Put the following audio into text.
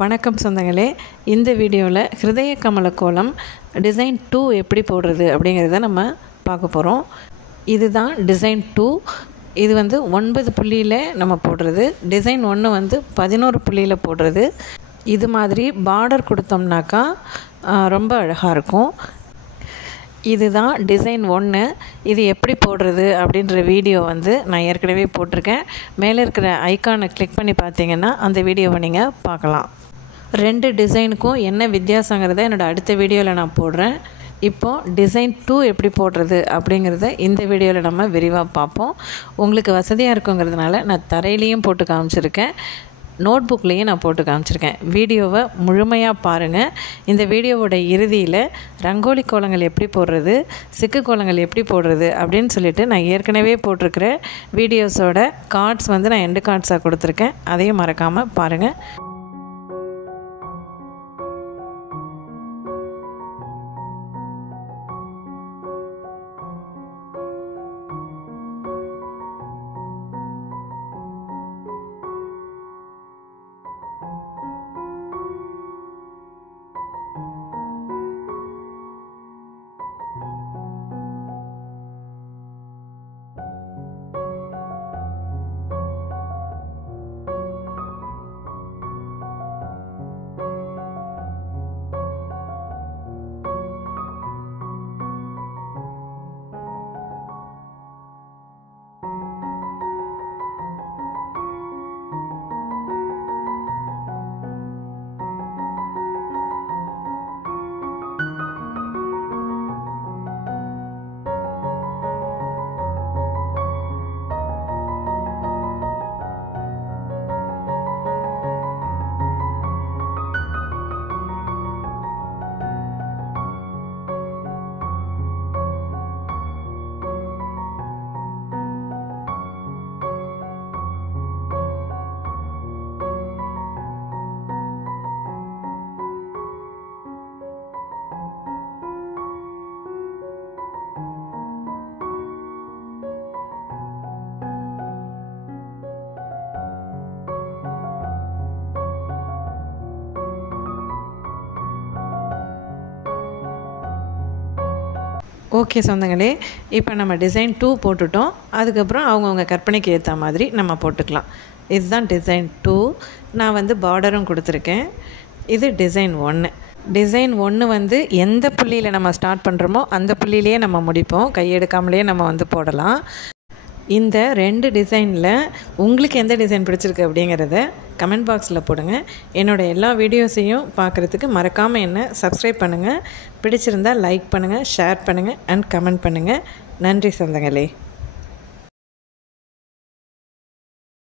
வணக்கம் சொந்தங்களே, இந்த வீடியோவில் ஹிருதய கமல கோலம் டிசைன் 2 எப்படி போடுறது அப்படிங்கிறத நம்ம பார்க்க போகிறோம். இதுதான் டிசைன் 2. இது 9 புள்ளியில் நம்ம போடுறது. டிசைன் 1 11 புள்ளியில் போடுறது. இது மாதிரி பார்டர் கொடுத்தோம்னாக்கா ரொம்ப அழகாக இருக்கும். இதுதான் டிசைன் 1. இது எப்படி போடுறது அப்படின்ற வீடியோ நான் ஏற்கனவே போட்டிருக்கேன். மேலே இருக்கிற ஐக்கானை கிளிக் பண்ணி பார்த்தீங்கன்னா அந்த வீடியோவை நீங்கள் பார்க்கலாம். 2 டிசைனுக்கும் என்ன வித்தியாசங்கிறத என்னோடய அடுத்த வீடியோவில் நான் போடுறேன். இப்போது டிசைன் 2 எப்படி போடுறது அப்படிங்கிறத இந்த வீடியோவில் நம்ம விரிவாக பார்ப்போம். உங்களுக்கு வசதியாக இருக்குங்கிறதுனால நான் தரையிலையும் போட்டு காமிச்சிருக்கேன், நோட் புக்லேயும் நான் போட்டு காமிச்சிருக்கேன். வீடியோவை முழுமையாக பாருங்கள். இந்த வீடியோவோட இறுதியில் ரங்கோலி கோலங்கள் எப்படி போடுறது, சிக்கு கோலங்கள் எப்படி போடுறது அப்படின்னு சொல்லிட்டு நான் ஏற்கனவே போட்டிருக்கிற வீடியோஸோட கார்ட்ஸ் நான் எண்டு கார்ட்ஸாக கொடுத்துருக்கேன். அதையும் மறக்காமல் பாருங்கள். ஓகே சொந்தங்களே, இப்போ நம்ம டிசைன் 2 போட்டுட்டோம். அதுக்கப்புறம் அவங்கவுங்க கற்பனைக்கு ஏற்ற மாதிரி நம்ம போட்டுக்கலாம். இதுதான் டிசைன் 2. நான் பார்டரும் கொடுத்துருக்கேன். இது டிசைன் 1. டிசைன் 1 எந்த புள்ளியில் நம்ம ஸ்டார்ட் பண்ணுறோமோ அந்த புள்ளியிலேயே நம்ம முடிப்போம். கையெடுக்காமலே நம்ம போடலாம். இந்த 2 டிசைனில் உங்களுக்கு எந்த டிசைன் பிடிச்சிருக்கு அப்படிங்கிறத கமெண்ட் பாக்ஸில் போடுங்க. என்னோடய எல்லா வீடியோஸையும் பார்க்குறதுக்கு மறக்காமல் என்ன சப்ஸ்கிரைப் பண்ணுங்கள். பிடிச்சிருந்தால் லைக் பண்ணுங்கள், ஷேர் பண்ணுங்கள் அண்ட் கமெண்ட் பண்ணுங்கள். நன்றி சொந்தங்களே.